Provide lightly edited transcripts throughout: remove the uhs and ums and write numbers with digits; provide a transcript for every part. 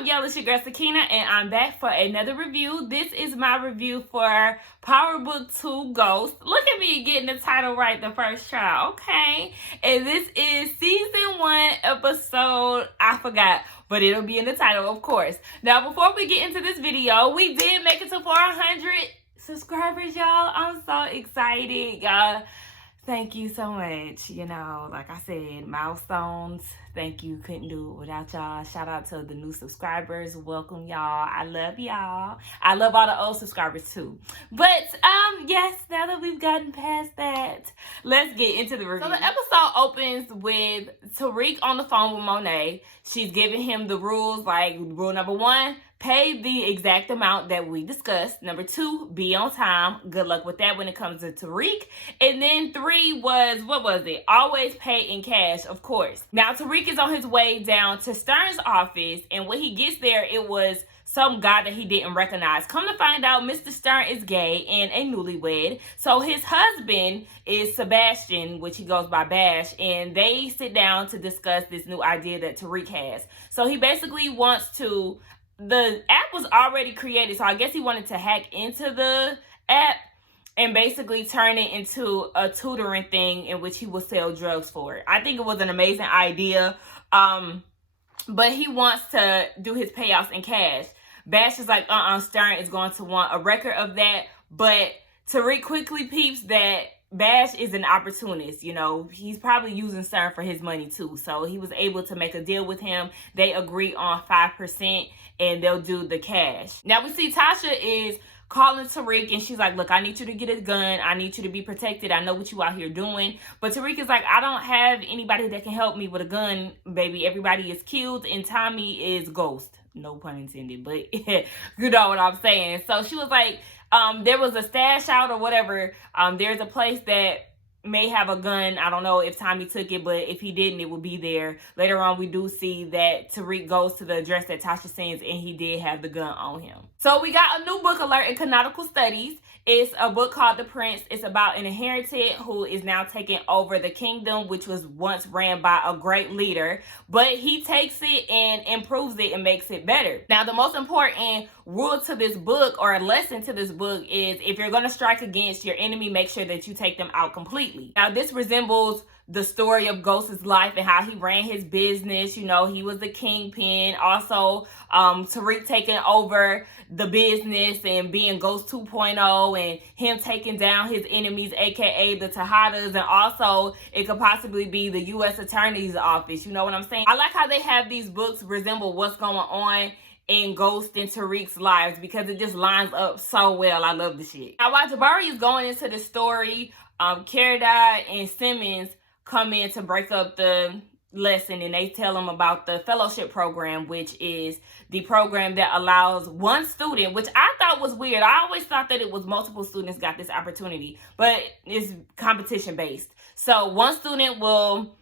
up, y'all? It's your girl Sakina, and I'm back for another review. This is my review for Power Book 2 Ghost. Look at me getting the title right the first try, okay? And this is Season 1, Episode, I forgot, but it'll be in the title, of course. Now, before we get into this video, we did make it to 400 subscribers, y'all. I'm so excited, y'all. Thank you so much. You know, like I said, milestones. Thank you. Couldn't do it without y'all. Shout out to the new subscribers. Welcome, y'all. I love y'all. I love all the old subscribers too. But yes, now that we've gotten past that, let's get into the review. So the episode opens with Tariq on the phone with Monet. She's giving him the rules, like rule number 1, pay the exact amount that we discussed. Number 2, be on time. Good luck with that when it comes to Tariq. And then 3 was, what was it? Always pay in cash, of course. Now, Tariq is on his way down to Starz' office, and when he gets there, it was some guy that he didn't recognize. Come to find out, Mr. Starz is gay and a newlywed. So his husband is Sebastian, which he goes by Bash, and they sit down to discuss this new idea that Tariq has. So he basically wants to... The app was already created, so I guess he wanted to hack into the app and basically turn it into a tutoring thing in which he will sell drugs for it. I think it was an amazing idea, but he wants to do his payouts in cash. Bash is like, Stern is going to want a record of that, but Tariq quickly peeps that Bash is an opportunist. You know, he's probably using Stern for his money too. So he was able to make a deal with him. They agree on 5% and they'll do the cash. Now we see Tasha is calling Tariq and she's like, look, I need you to get a gun. I need you to be protected. I know what you out here doing. But Tariq is like, I don't have anybody that can help me with a gun, baby. Everybody is killed and Tommy is ghost. No pun intended, but you know what I'm saying. So she was like, there was a stash out or whatever. There's a place that may have a gun. I don't know if Tommy took it, but if he didn't, it would be there. Later on, we do see that Tariq goes to the address that Tasha sends, and he did have the gun on him. So we got a new book alert in canonical studies. It's a book called The Prince. It's about an inherited who is now taking over the kingdom, which was once ran by a great leader. But he takes it and improves it and makes it better. Now, the most important rule to this book, or a lesson to this book, is if you're going to strike against your enemy, make sure that you take them out completely. Now, this resembles the story of Ghost's life and how he ran his business. You know, he was the kingpin. Also, Tariq taking over the business and being Ghost 2.0 and him taking down his enemies, aka the Tejadas. And also, it could possibly be the U.S. Attorney's Office. You know what I'm saying? I like how they have these books resemble what's going on in Ghost and Tariq's lives because it just lines up so well. I love the shit. Now, while Jabari is going into the story, Kerida and Simmons come in to break up the lesson, and they tell them about the fellowship program, which is the program that allows one student, which I thought was weird. I always thought that it was multiple students got this opportunity, but it's competition based. So one student will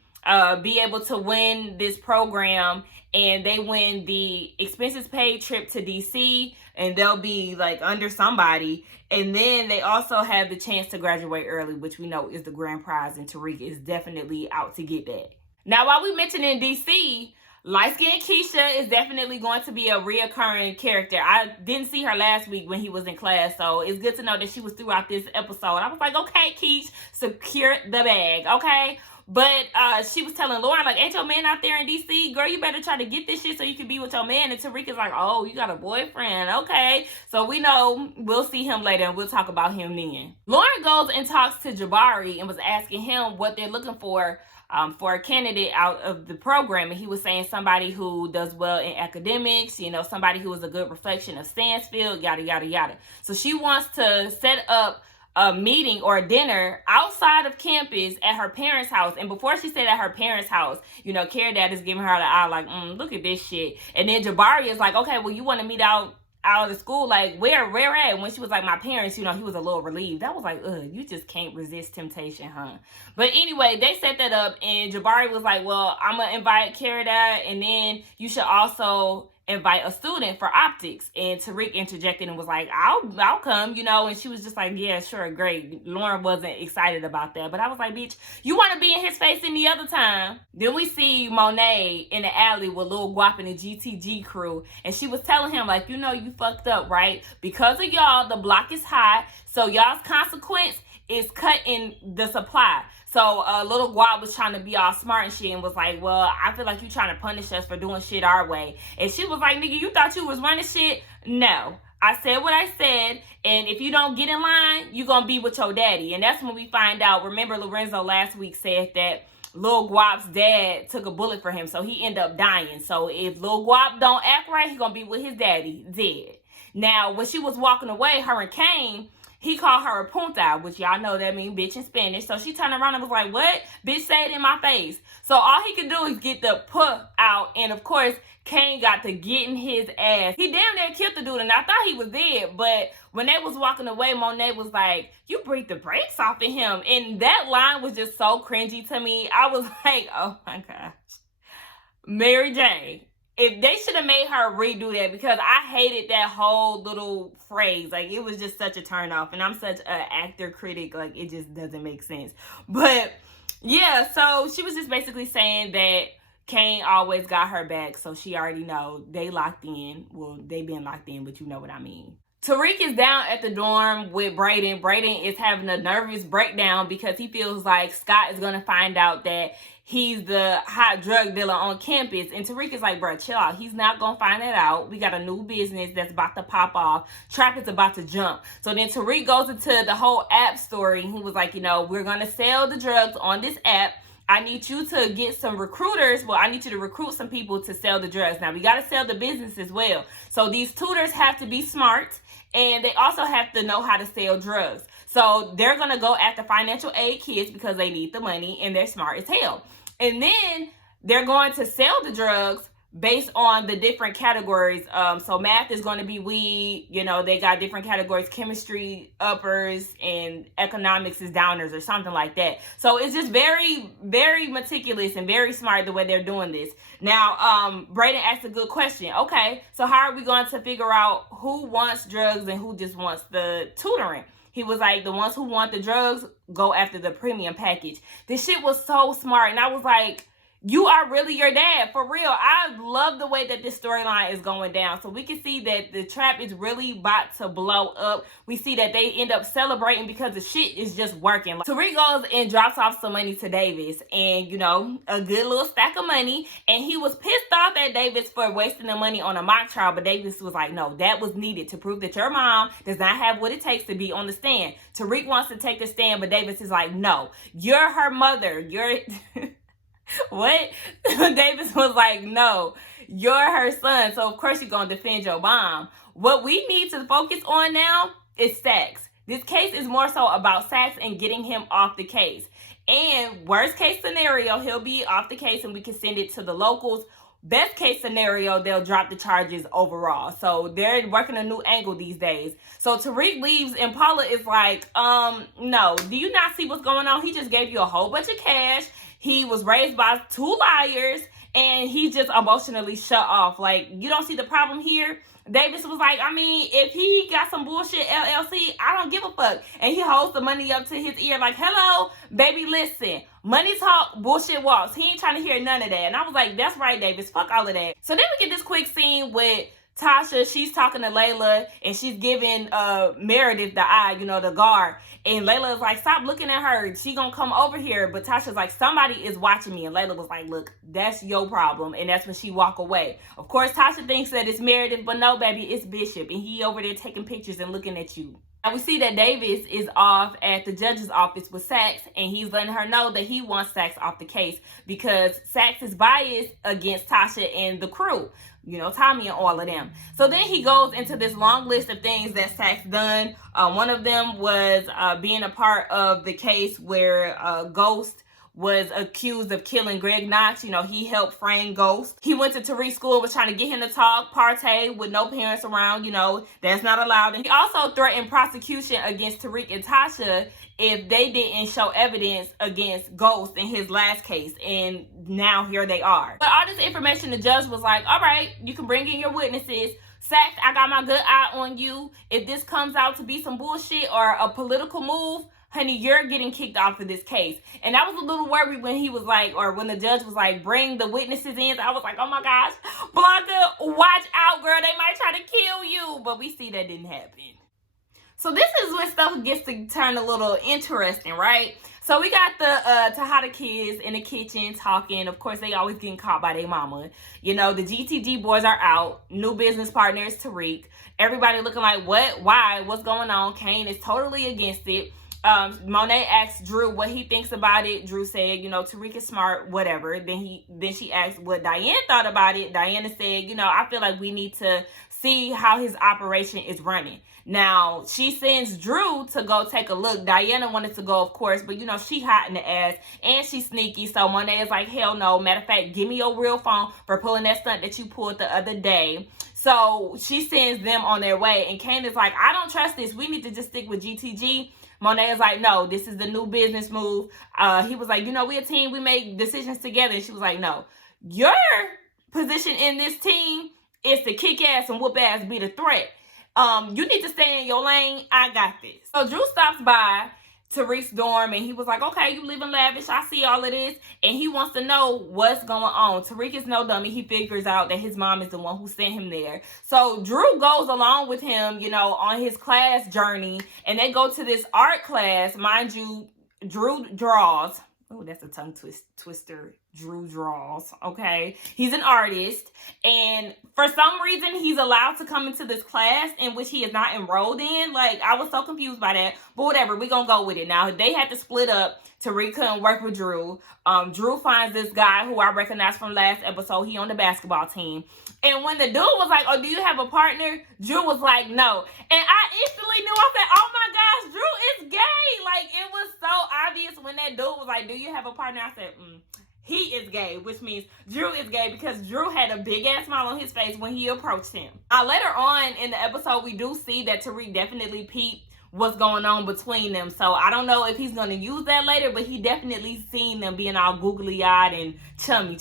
be able to win this program, and they win the expenses paid trip to DC, and they'll be like under somebody. And then they also have the chance to graduate early, which we know is the grand prize, and Tariq is definitely out to get that. Now, while we mentioned in DC, light-skinned Keisha is definitely going to be a reoccurring character. I didn't see her last week when he was in class, so it's good to know that she was throughout this episode. I was like, okay, Keish, secure the bag, okay? But she was telling Lauren, like, ain't your man out there in D.C.? Girl, you better try to get this shit so you can be with your man. And Tariq is like, oh, you got a boyfriend. Okay. So we know we'll see him later and we'll talk about him then. Lauren goes and talks to Jabari and was asking him what they're looking for a candidate out of the program. And he was saying somebody who does well in academics, you know, somebody who is a good reflection of Stansfield, yada, yada, yada. So she wants to set up a meeting or a dinner outside of campus at her parents' house. And before she said at her parents' house, you know, Care Dad is giving her the eye like, look at this shit. And then Jabari is like, okay, well, you want to meet out of the school? Like, where at? And when she was like, my parents, you know, he was a little relieved. That was like, you just can't resist temptation, huh? But anyway, they set that up, and Jabari was like, well, I'm going to invite Care Dad, and then you should also invite a student for optics. And Tariq interjected and was like, I'll come, you know. And she was just like, yeah, sure, great. Lauren wasn't excited about that. But I was like, bitch, you want to be in his face any other time. Then we see Monet in the alley with Lil Guap and the GTG crew. And she was telling him, like, you know, you fucked up, right? Because of y'all, the block is hot. So y'all's consequence is cutting the supply. So Little Guap was trying to be all smart and shit and was like, well, I feel like you trying to punish us for doing shit our way. And she was like, nigga, you thought you was running shit? No. I said what I said, and if you don't get in line, you gonna be with your daddy. And that's when we find out. Remember, Lorenzo last week said that Lil Guap's dad took a bullet for him, so he ended up dying. So if Lil Guap don't act right, he gonna be with his daddy, dead. Now, when she was walking away, her and Kane, he called her a punta, which y'all know that means bitch in Spanish. So she turned around and was like, what? Bitch, say it in my face. So all he could do is get the puh out. And of course, Kane got to getting his ass. He damn near killed the dude, and I thought he was dead. But when they was walking away, Monet was like, you breathe the brakes off of him. And that line was just so cringy to me. I was like, oh my gosh. Mary Jane. If they should have made her redo that, because I hated that whole little phrase. Like, it was just such a turn off. And I'm such an actor critic. Like, it just doesn't make sense. But, yeah, so she was just basically saying that Kane always got her back. So she already know they locked in. Well, they been locked in, but you know what I mean. Tariq is down at the dorm with Brayden. Brayden is having a nervous breakdown because he feels like Scott is going to find out that he's the hot drug dealer on campus. And Tariq is like, bro, chill out. He's not going to find that out. We got a new business that's about to pop off. Trap is about to jump. So then Tariq goes into the whole app story. He was like, you know, we're going to sell the drugs on this app. I need you to get some recruiters. Well, I need you to recruit some people to sell the drugs. Now, we got to sell the business as well. So these tutors have to be smart, and they also have to know how to sell drugs. So they're going to go after financial aid kids because they need the money, and they're smart as hell. And then they're going to sell the drugs based on the different categories. So math is going to be weed. You know, they got different categories. Chemistry uppers and economics is downers or something like that. So it's just very, very meticulous and very smart the way they're doing this. Now, Brayden asked a good question. Okay, so how are we going to figure out who wants drugs and who just wants the tutoring? He was like, the ones who want the drugs go after the premium package. This shit was so smart. And I was like, you are really your dad, for real. I love the way that this storyline is going down. So we can see that the trap is really about to blow up. We see that they end up celebrating because the shit is just working. Like, Tariq goes and drops off some money to Davis, and you know, a good little stack of money. And he was pissed off at Davis for wasting the money on a mock trial. But Davis was like, no, that was needed to prove that your mom does not have what it takes to be on the stand. Tariq wants to take the stand, but Davis is like, no, you're her mother. You're... What? Davis was like, no, you're her son. So, of course, you're going to defend your mom. What we need to focus on now is Sax. This case is more so about Sax and getting him off the case. And worst case scenario, he'll be off the case and we can send it to the locals. Best case scenario, they'll drop the charges overall. So they're working a new angle these days. So Tariq leaves and Paula is like, no, do you not see what's going on? He just gave you a whole bunch of cash. He was raised by 2 liars, and he just emotionally shut off. Like, you don't see the problem here? Davis was like, I mean, if he got some bullshit LLC, I don't give a fuck. And he holds the money up to his ear like, hello, baby, listen. Money talk, bullshit walks. He ain't trying to hear none of that. And I was like, that's right, Davis. Fuck all of that. So then we get this quick scene with Tasha. She's talking to Layla, and she's giving Meredith the eye, you know, the guard. And Layla is like, stop looking at her. She gonna come over here. But Tasha's like, somebody is watching me. And Layla was like, look, that's your problem. And that's when she walk away. Of course, Tasha thinks that it's Meredith, but no, baby, it's Bishop. And he over there taking pictures and looking at you. And we see that Davis is off at the judge's office with Sax, and he's letting her know that he wants Sax off the case because Sax is biased against Tasha and the crew. You know, Tommy and all of them. So then he goes into this long list of things that Sax done. One of them was being a part of the case where Ghost was accused of killing Greg Knox. You know, he helped frame Ghost. He went to Tariq's school, was trying to get him to talk, partay with no parents around. You know, that's not allowed. And he also threatened prosecution against Tariq and Tasha if they didn't show evidence against Ghost in his last case. And now here they are. But all this information, the judge was like, all right, you can bring in your witnesses. Sax, I got my good eye on you. If this comes out to be some bullshit or a political move, honey, you're getting kicked off of this case. And I was a little worried when he was like, or when the judge was like, bring the witnesses in. I was like, oh my gosh, Blanca, watch out, girl. They might try to kill you. But we see that didn't happen. So this is when stuff gets to turn a little interesting, right? So we got the Tejada kids in the kitchen talking. Of course, they always getting caught by their mama. You know, the GTG boys are out. New business partner is Tariq. Everybody looking like, what? Why? What's going on? Kane is totally against it. Monet asked Drew what he thinks about it. Drew said, you know, Tariq is smart, whatever. Then she asked what Diane thought about it. Diana said, you know, I feel like we need to see how his operation is running. Now, she sends Drew to go take a look. Diana wanted to go, of course, but, you know, she hot in the ass, and she's sneaky. So Monet is like, hell no. Matter of fact, give me your real phone for pulling that stunt that you pulled the other day. So she sends them on their way, and Kane is like, I don't trust this. We need to just stick with GTG. Monet is like, no, this is the new business move. He was like, you know, we're a team. We make decisions together. And she was like, no, your position in this team is to kick ass and whoop ass, be the threat. You need to stay in your lane. I got this. So Drew stops by Tariq's dorm, and he was like, okay, you live in lavish. I see all of this. And he wants to know what's going on. Tariq is no dummy. He figures out that his mom is the one who sent him there. So Drew goes along with him, you know, on his class journey. And they go to this art class. Mind you, Drew draws. Oh, that's a tongue twister. Drew draws, okay? He's an artist, and for some reason, he's allowed to come into this class in which he is not enrolled in. Like, I was so confused by that, but whatever, we're gonna go with it. Now, they had to split up. Tariq couldn't work with Drew. Drew finds this guy who I recognize from last episode. He on the basketball team. And when the dude was like, oh, do you have a partner? Drew was like, no. And I instantly knew, I said, oh my gosh, Drew is gay. Like, it was so obvious when that dude was like, do you have a partner? I said, he is gay, which means Drew is gay because Drew had a big ass smile on his face when he approached him. Later on in the episode, we do see that Tariq definitely peeped what's going on between them. So I don't know if he's going to use that later, but he definitely seen them being all googly-eyed and chummy.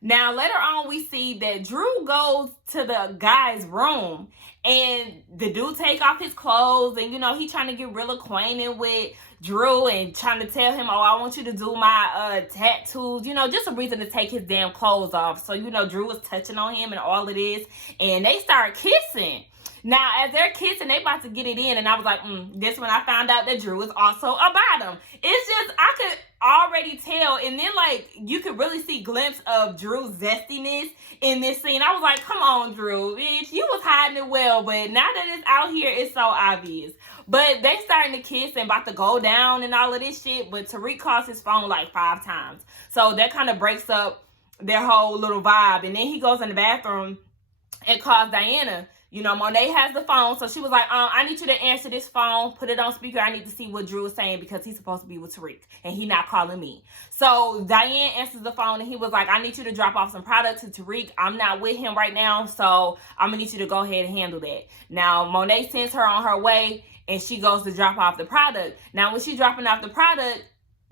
Now, later on, we see that Drew goes to the guy's room, and the dude take off his clothes, and, you know, he trying to get real acquainted with Drew and trying to tell him, oh, I want you to do my tattoos, you know, just a reason to take his damn clothes off. So, you know, Drew was touching on him and all of this, and they start kissing. Now, as they're kissing, they about to get it in, and I was like, this when I found out that Drew was also a bottom. It's just, I could already tell, and then, like, you could really see glimpse of Drew's zestiness in this scene. I was like, come on, Drew, bitch, you was hiding it well, but now that it's out here, it's so obvious. But they starting to kiss and about to go down and all of this shit, but Tariq calls his phone like 5 times. So that kind of breaks up their whole little vibe, and then he goes in the bathroom and calls Diana. You know, Monet has the phone, so she was like, I need you to answer this phone, put it on speaker. I need to see what Drew is saying because he's supposed to be with Tariq, and he not calling me. So Diane answers the phone, and he was like, I need you to drop off some product to Tariq. I'm not with him right now, so I'm going to need you to go ahead and handle that. Now, Monet sends her on her way, and she goes to drop off the product. Now, when she's dropping off the product,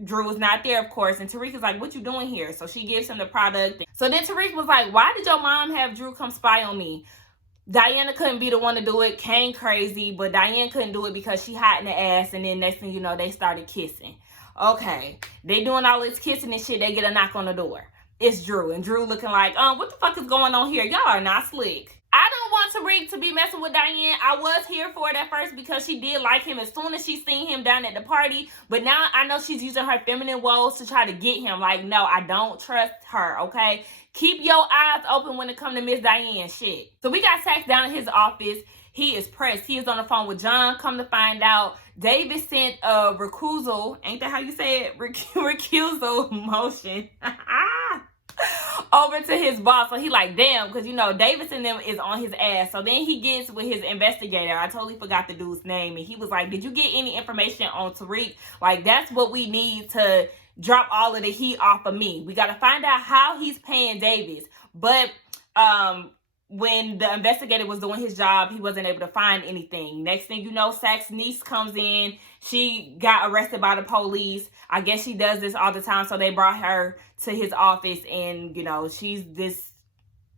Drew was not there, of course, and Tariq is like, what you doing here? So she gives him the product. So then Tariq was like, why did your mom have Drew come spy on me? Diana couldn't be the one to do it. Kane crazy, but Diane couldn't do it because she hot in the ass. And then next thing you know, they started kissing. Okay, they doing all this kissing and shit. They get a knock on the door. It's Drew, and Drew looking like, what the fuck is going on here? Y'all are not slick. I don't want Tariq to be messing with Diane. I was here for it at first because she did like him as soon as she seen him down at the party. But now I know she's using her feminine woes to try to get him. Like, no, I don't trust her, okay? Keep your eyes open when it comes to Miss Diane shit. So we got Sax down in his office. He is pressed. He is on the phone with John. Come to find out, David sent a recusal. Ain't that how you say it? Recusal motion. Over to his boss. So he like, damn, because, you know, Davidson them is on his ass. So then he gets with his investigator. I totally forgot the dude's name. And he was like, did you get any information on Tariq? Like, that's what we need to drop all of the heat off of me. We got to find out how he's paying Davis. But when the investigator was doing his job, he wasn't able to find anything. Next thing you know, Sax's niece comes in. She got arrested by the police. I guess she does this all the time. So they brought her to his office, and, you know, she's this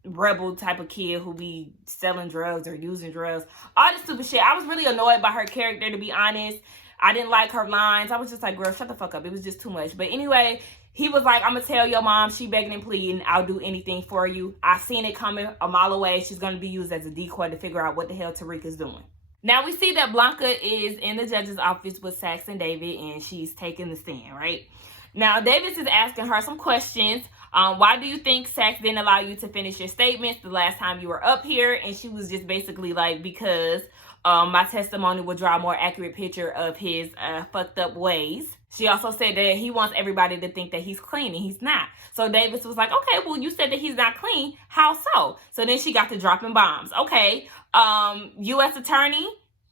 rebel type of kid who be selling drugs or using drugs. All this stupid shit. I was really annoyed by her character, to be honest. I didn't like her lines. I was just like, girl, shut the fuck up. It was just too much. But anyway, he was like, I'm going to tell your mom. She begging and pleading. I'll do anything for you. I seen it coming a mile away. She's going to be used as a decoy to figure out what the hell Tariq is doing. Now we see that Blanca is in the judge's office with Sax and David, and she's taking the stand, right? Now Davis is asking her some questions. Why do you think Sax didn't allow you to finish your statements the last time you were up here? And she was just basically like, because my testimony will draw a more accurate picture of his fucked up ways. She also said that he wants everybody to think that he's clean, and he's not. So Davis was like, okay, well, you said that he's not clean. How so? So then she got to dropping bombs. Okay, U.S. Attorney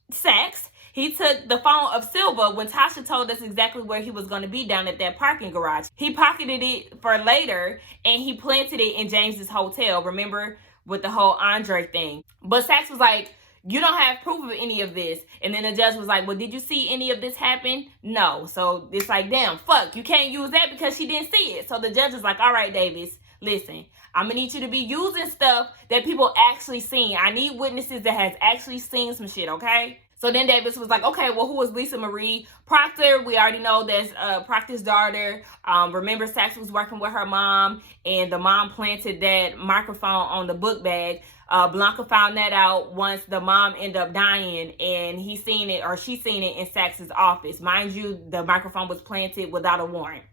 Sax, he took the phone of Silva when Tasha told us exactly where he was going to be down at that parking garage. He pocketed it for later, and he planted it in James's hotel. Remember, with the whole Andre thing. But Sax was like, you don't have proof of any of this. And then the judge was like, well, did you see any of this happen? No. So it's like, damn, fuck, you can't use that because she didn't see it. So the judge was like, all right, Davis, listen, I'm going to need you to be using stuff that people actually seen. I need witnesses that has actually seen some shit, okay? So then Davis was like, okay, well, who is Lisa Marie Proctor? We already know that's Proctor's daughter. Remember, Sax was working with her mom, and the mom planted that microphone on the book bag. Blanca found that out once the mom ended up dying, and she seen it in Sax's office. Mind you, the microphone was planted without a warrant.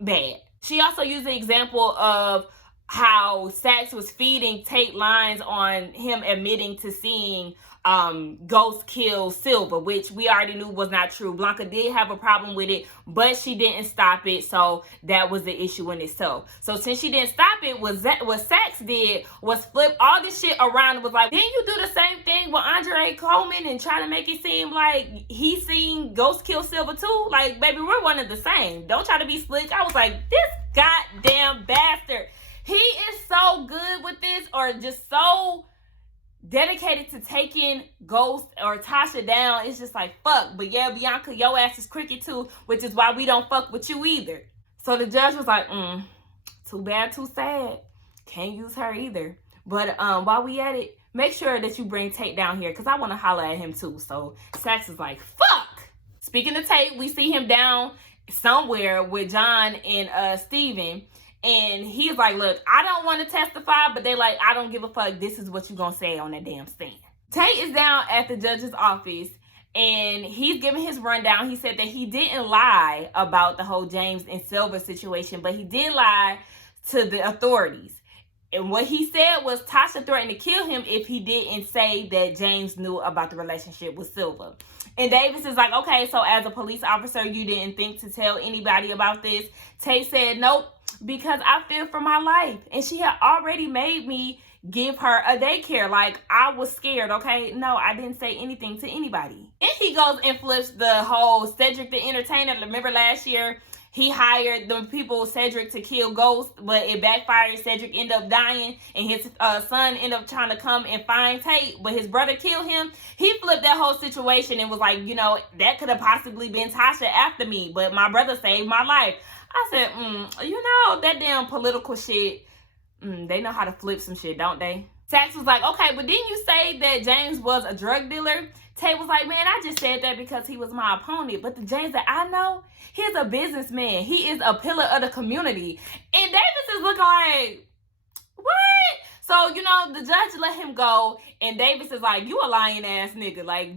Bad. She also used the example of how Sax was feeding Tate lines on him admitting to seeing Ghost kill Silva, which we already knew was not true. Blanca did have a problem with it, but she didn't stop it, so that was the issue in itself. So since she didn't stop it, what Sax did was flip all this shit around and was like, didn't you do the same thing with Andre Coleman and try to make it seem like he seen Ghost kill Silva too? Like, baby, we're one of the same. Don't try to be slick. I was like, this goddamn bastard. He is so good with this, or just so dedicated to taking Ghost or Tasha down. It's just like, fuck. But yeah, Bianca, your ass is cricket too, which is why we don't fuck with you either. So the judge was like, too bad, too sad. Can't use her either. But while we at it, make sure that you bring Tate down here, because I want to holler at him too. So Sax is like, fuck. Speaking of Tate, we see him down somewhere with John and Steven. And he's like, look, I don't want to testify, but they like, I don't give a fuck. This is what you gonna say on that damn stand. Tate is down at the judge's office, and he's giving his rundown. He said that he didn't lie about the whole James and Silva situation, but he did lie to the authorities. And what he said was Tasha threatened to kill him if he didn't say that James knew about the relationship with Silva. And Davis is like, okay, so as a police officer, you didn't think to tell anybody about this? Tate said, nope, because I fear for my life. And she had already made me give her a daycare. Like, I was scared, okay? No, I didn't say anything to anybody. And he goes and flips the whole Cedric the Entertainer. Remember last year, he hired the people, Cedric, to kill Ghost, but it backfired. Cedric ended up dying, and his son ended up trying to come and find Tate, but his brother killed him. He flipped that whole situation and was like, you know, that could have possibly been Tasha after me, but my brother saved my life. I said, you know, that damn political shit, they know how to flip some shit, don't they? Sax was like, okay, but didn't you say that James was a drug dealer? Tate was like, man, I just said that because he was my opponent. But the James that I know, he's a businessman. He is a pillar of the community. And Davis is looking like, what? So, you know, the judge let him go. And Davis is like, you a lying ass nigga. Like,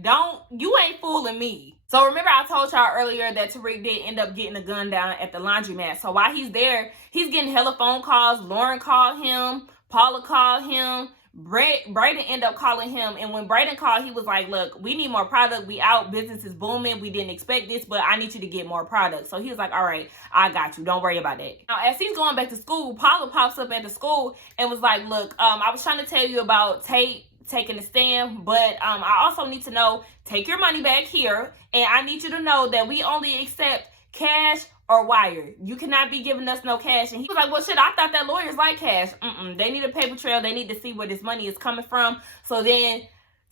you ain't fooling me. So remember I told y'all earlier that Tariq did end up getting a gun down at the laundromat. So while he's there, he's getting hella phone calls. Lauren called him. Paula called him. Brayden ended up calling him, and when Brayden called, he was like, look, we need more product. We out. Business is booming. We didn't expect this, but I need you to get more product. So he was like, all right, I got you. Don't worry about that. Now, as he's going back to school, Paula pops up at the school and was like, look, I was trying to tell you about Tate taking the stand, but I also need to know, take your money back here, and I need you to know that we only accept cash or wire. You cannot be giving us no cash. And he was like, well, shit, I thought that lawyers like cash. They need a paper trail. They need to see where this money is coming from. So then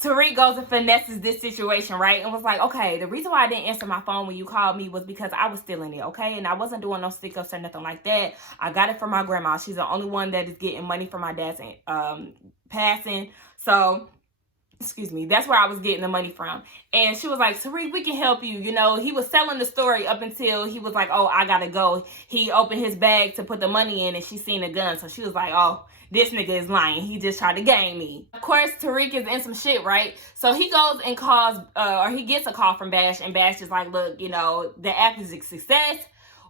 Tariq goes and finesses this situation, right? And was like, okay, the reason why I didn't answer my phone when you called me was because I was still in it, okay? And I wasn't doing no stick-ups or nothing like that. I got it from my grandma. She's the only one that is getting money from my dad's passing. So, excuse me, that's where I was getting the money from. And she was like, Tariq, we can help you. You know, he was selling the story up until he was like, oh, I gotta go. He opened his bag to put the money in and she seen a gun. So she was like, oh, this nigga is lying. He just tried to game me. Of course, Tariq is in some shit, right? So he goes and calls, or he gets a call from Bash, and Bash is like, look, you know, the app is a success.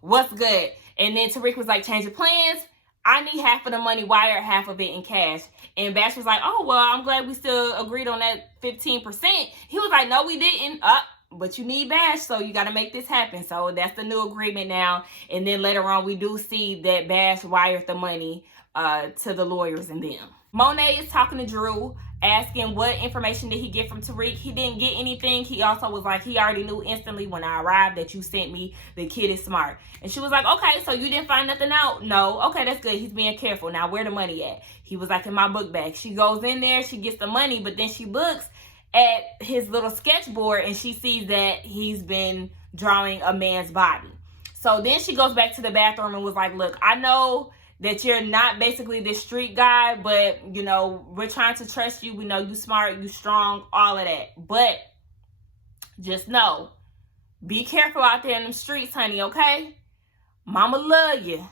What's good? And then Tariq was like, change your plans. I need half of the money wired, half of it in cash. And Bash was like, oh, well, I'm glad we still agreed on that 15%. He was like, no, we didn't. But you need Bash, so you got to make this happen. So that's the new agreement now. And then later on, we do see that Bash wired the money to the lawyers and them. Monet is talking to Drew, asking what information did he get from Tariq. He didn't get anything. He also was like, he already knew instantly when I arrived that you sent me. The kid is smart. And she was like, okay, so you didn't find nothing out? No. Okay, that's good. He's being careful. Now, where the money at? He was like, in my book bag. She goes in there, she gets the money, but then she looks at his little sketchboard and she sees that he's been drawing a man's body. So then she goes back to the bathroom and was like, look, I know that you're not basically this street guy, but, you know, we're trying to trust you. We know you smart, you strong, all of that. But just know, be careful out there in them streets, honey, okay? Mama love you.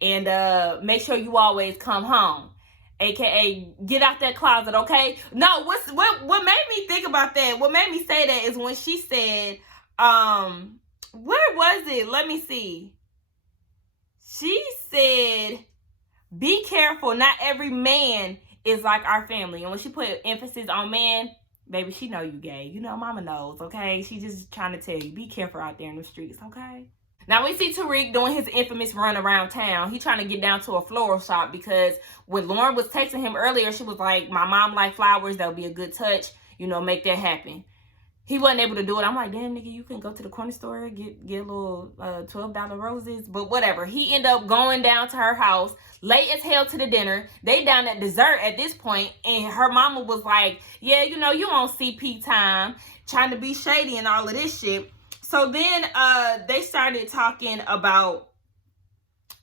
And make sure you always come home. AKA, get out that closet, okay? No, what made me think about that, what made me say that is when she said, where was it? Let me see. She said, be careful. Not every man is like our family. And when she put emphasis on man, baby, she know you gay. You know, mama knows, okay? She just trying to tell you, be careful out there in the streets, okay? Now we see Tariq doing his infamous run around town. He trying to get down to a floral shop because when Lauren was texting him earlier, she was like, my mom like flowers. That would be a good touch. You know, make that happen. He wasn't able to do it. I'm like, damn, nigga, you can go to the corner store, get a little $12 roses. But whatever. He ended up going down to her house, late as hell to the dinner. They down at dessert at this point, and her mama was like, yeah, you know, you on CP time, trying to be shady and all of this shit. So then they started talking about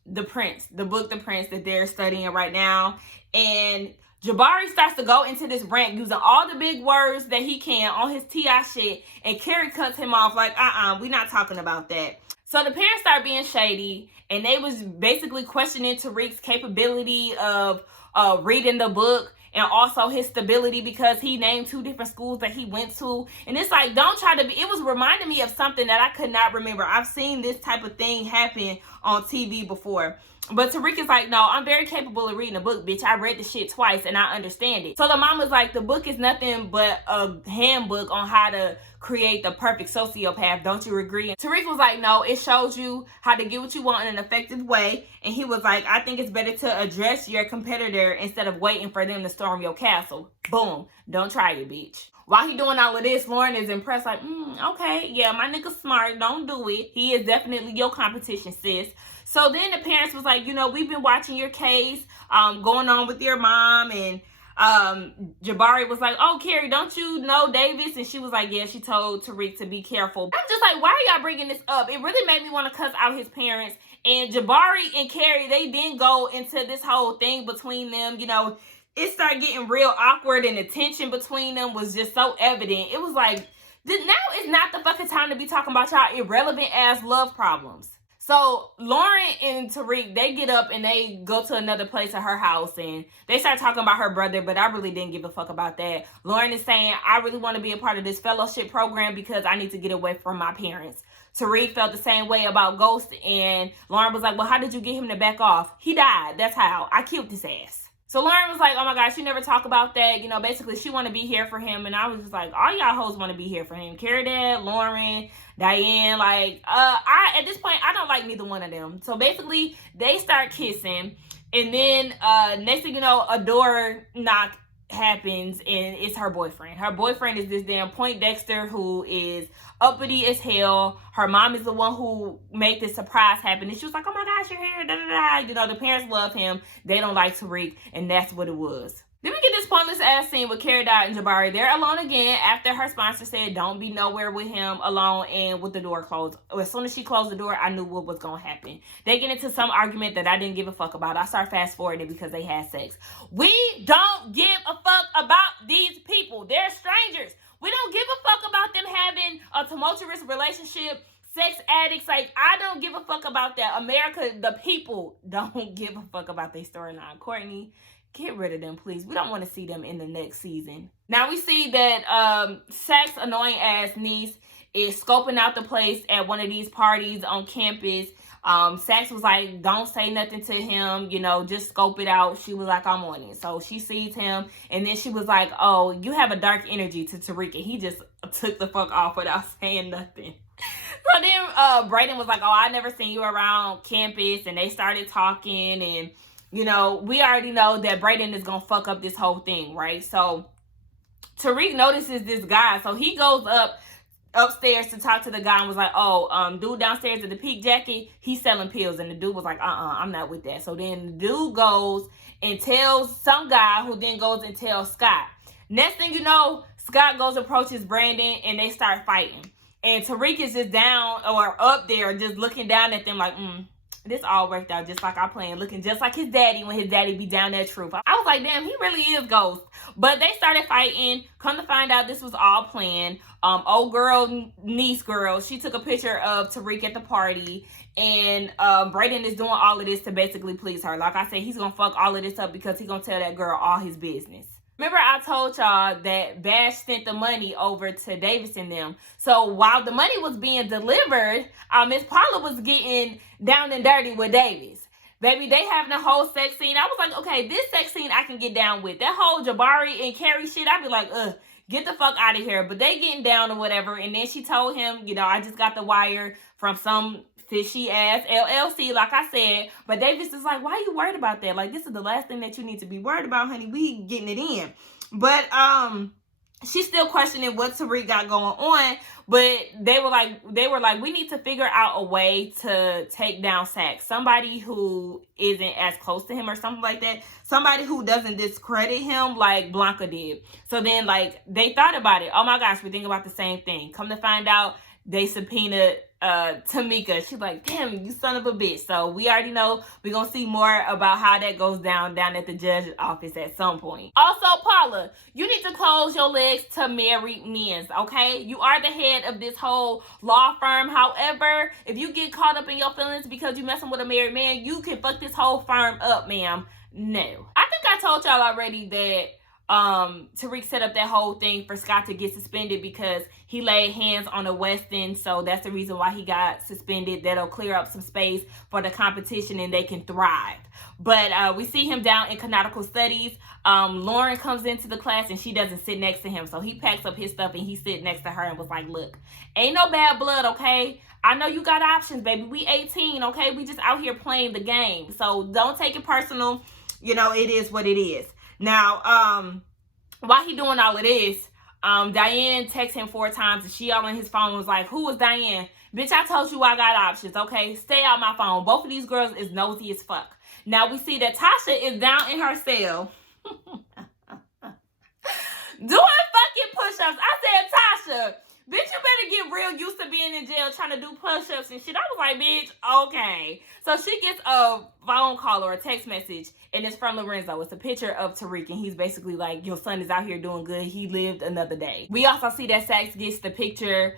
The Prince, the book The Prince that they're studying right now. And Jabari starts to go into this rant using all the big words that he can on his T.I. shit. And Carrie cuts him off like, we're not talking about that. So the parents start being shady. And they was basically questioning Tariq's capability of reading the book. And also his stability because he named 2 different schools that he went to. And it's like, don't try to be, it was reminding me of something that I could not remember. I've seen this type of thing happen on TV before. But Tariq is like, no, I'm very capable of reading a book, bitch. I read the shit twice and I understand it. So the mom was like, the book is nothing but a handbook on how to create the perfect sociopath. Don't you agree? And Tariq was like, no, it shows you how to get what you want in an effective way. And he was like, I think it's better to address your competitor instead of waiting for them to storm your castle. Boom. Don't try it, bitch. While he doing all of this, Lauren is impressed like, okay, yeah, my nigga's smart. Don't do it. He is definitely your competition, sis. So then the parents was like, you know, we've been watching your case going on with your mom. And Jabari was like, oh, Carrie, don't you know Davis? And she was like, yeah, she told Tariq to be careful. I'm just like, why are y'all bringing this up? It really made me want to cuss out his parents. And Jabari and Carrie, they didn't go into this whole thing between them. You know, it started getting real awkward and the tension between them was just so evident. It was like, now is not the fucking time to be talking about y'all irrelevant ass love problems. So Lauren and Tariq, they get up and they go to another place at her house and they start talking about her brother, but I really didn't give a fuck about that. Lauren is saying, I really want to be a part of this fellowship program because I need to get away from my parents. Tariq felt the same way about Ghost, and Lauren was like, well, how did you get him to back off? He died. That's how. I killed his ass. So Lauren was like, oh my gosh, she never talk about that. You know, basically she want to be here for him. And I was just like, all y'all hoes want to be here for him. Carrie Dad, Lauren, Diane, like, at this point, I don't like neither one of them. So basically they start kissing. And then next thing you know, a door knock happens, and it's her boyfriend. Her boyfriend is this damn Poindexter who is uppity as hell. Her mom is the one who made this surprise happen, and she was like, oh my gosh, you're here, da da da. You know, the parents love him. They don't like Tariq, and that's what it was. Then we get this pointless ass scene with Carrie Dot and Jabari. They're alone again after her sponsor said don't be nowhere with him alone and with the door closed. As soon as she closed the door, I knew what was going to happen. They get into some argument that I didn't give a fuck about. I start fast forwarding because they had sex. We don't give a fuck about these people. They're strangers. We don't give a fuck about them having a tumultuous relationship, sex addicts. Like, I don't give a fuck about that. America, the people, don't give a fuck about their storyline. Courtney, get rid of them, please. We don't want to see them in the next season. Now we see that Sack's annoying ass niece is scoping out the place at one of these parties on campus. Sax was like, don't say nothing to him, you know, just scope it out. She was like, I'm on it. So she sees him, and then she was like, oh, you have a dark energy to Tariq, and he just took the fuck off without saying nothing. So then Brayden was like, oh, I never seen you around campus, and they started talking, and you know, we already know that Brayden is going to fuck up this whole thing, right? So Tariq notices this guy. So he goes upstairs to talk to the guy and was like, oh, dude downstairs in the peak jacket, he's selling pills. And the dude was like, I'm not with that. So then the dude goes and tells some guy, who then goes and tells Scott. Next thing you know, Scott goes approaches Brandon and they start fighting. And Tariq is just down or up there just looking down at them like, this all worked out just like I planned, looking just like his daddy when his daddy be down that truth. I was like, damn, he really is Ghost. But they started fighting. Come to find out, this was all planned. Old girl, niece girl, she took a picture of Tariq at the party. And Brayden is doing all of this to basically please her. Like I said, he's going to fuck all of this up because he's going to tell that girl all his business. Remember I told y'all that Bash sent the money over to Davis and them. So while the money was being delivered, Miss Paula was getting down and dirty with Davis. Baby, they having a whole sex scene. I was like, okay, this sex scene I can get down with. That whole Jabari and Carrie shit, I'd be like, get the fuck out of here. But they getting down or whatever. And then she told him, you know, I just got the wire from some fishy ass LLC, like I said. But Davis is like, why are you worried about that? Like, this is the last thing that you need to be worried about, honey. We getting it in. But she's still questioning what Tariq got going on. But they were like, we need to figure out a way to take down Sax. Somebody who isn't as close to him or something like that. Somebody who doesn't discredit him like Blanca did. So then, like, they thought about it. Oh my gosh, we think about the same thing. Come to find out, they subpoenaed Tamika. She's like, damn, you son of a bitch. So we already know we're going to see more about how that goes down at the judge's office at some point. Also, Paula, you need to close your legs to married men, okay? You are the head of this whole law firm. However, if you get caught up in your feelings because you messing with a married man, you can fuck this whole firm up, ma'am. No. I think I told y'all already that Tariq set up that whole thing for Scott to get suspended because he laid hands on a Weston, so that's the reason why he got suspended. That'll clear up some space for the competition and they can thrive. But we see him down in canonical studies. Lauren comes into the class and she doesn't sit next to him, so he packs up his stuff and he sit next to her and was like, look, ain't no bad blood, okay? I know you got options, baby. We 18, okay? We just out here playing the game, so don't take it personal. You know, it is what it is. Now, while he doing all of this, Diane texts him 4 times and she all on his phone was like, who is Diane? Bitch, I told you I got options, okay? Stay out my phone. Both of these girls is nosy as fuck. Now we see that Tasha is down in her cell doing fucking push-ups. I said, Tasha, bitch, you better get real used to being in jail trying to do push-ups and shit. I was like, bitch, okay. So she gets a phone call or a text message, and it's from Lorenzo. It's a picture of Tariq, and he's basically like, your son is out here doing good. He lived another day. We also see that Sax gets the picture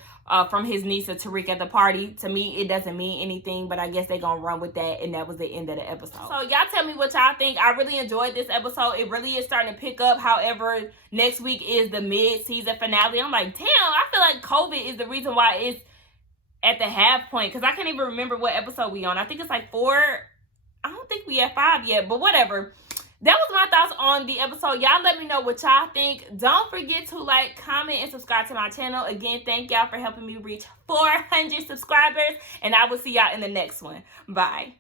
from his niece of Tariq at the party. To me, it doesn't mean anything, but I guess they're gonna run with that, and that was the end of the episode. So y'all tell me what y'all think. I really enjoyed this episode. It really is starting to pick up. However, next week is the mid-season finale. I'm like, damn, I feel like COVID is the reason why it's at the half point, because I can't even remember what episode we on. I think it's like 4. I don't think we at 5 yet, but whatever. That was my thoughts on the episode. Y'all let me know what y'all think. Don't forget to like, comment, and subscribe to my channel. Again, thank y'all for helping me reach 400 subscribers, and I will see y'all in the next one. Bye.